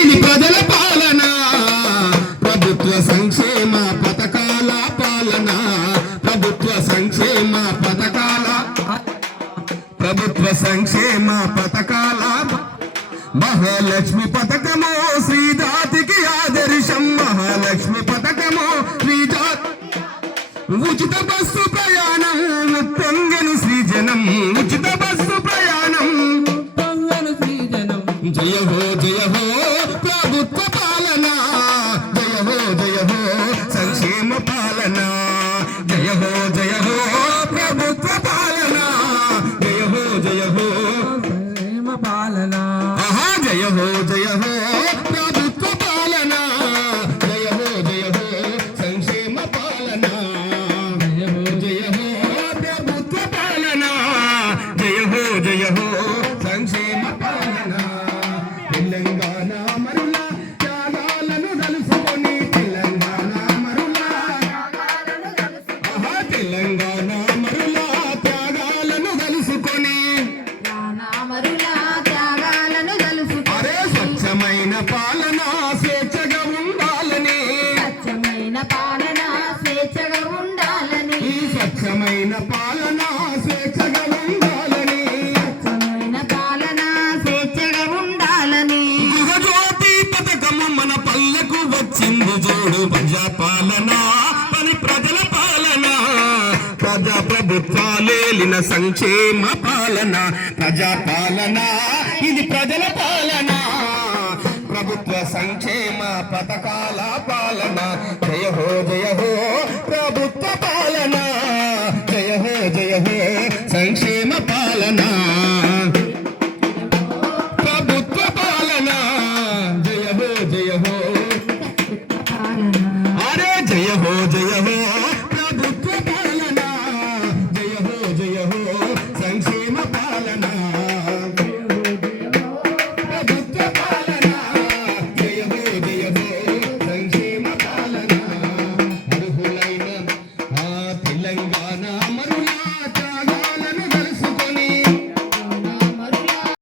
ఇది ప్రజల పాలన ప్రభుత్వ సంక్షేమ పథకాల పాలన ప్రభుత్వ సంక్షేమ పథకాల మహాలక్ష్మి పథకము శ్రీజాతికి ఆదర్శం మహాలక్ష్మి పథకము ఉచిత బస్సు ప్రయాణం పొంగను శ్రీజనం ఉచిత బస్సు ప్రయాణం పొంగను శ్రీజనం జయ హో ప్రభుత్వ పాలన జయ హో సంక్షేమ పాలన జయ హో ప్రభుత్వ పాలన జయ హో సంక్షేమ పాలన జయ హో ప్రభుత్వ పాలన జయ హో సంక్షేమ పాలన జయ హో ప్రభుత్వ పాలన జయ హో సంక్షేమ పాలన తెలంగాణ మరుల త్యాగాలను తలుసుకొని తెలంగాణ మరుల త్యాగాలను తలుసుకొని అరే స్వచ్ఛమైన పాలన స్వేచ్ఛగా ఉండాలని స్వచ్ఛమైన పాలన స్వేచ్ఛగా ఉండాలని స్వచ్ఛమైన పాలన స్వేచ్ఛగా ఉండాలని స్వచ్ఛమైన పాలన స్వేచ్ఛగా ఉండాలని గృహజ్యోతి పథకము మన పల్లెకు వచ్చింది చూడు ప్రజాపాలన పని ప్రజల పాలన ప్రజా ప్రభుత్వాలేలిన సంక్షేమ పాలన ప్రజాపాలన ఇది ప్రజల పాలన ప్రభుత్వ సంక్షేమ పథకాల పాలన జయ హో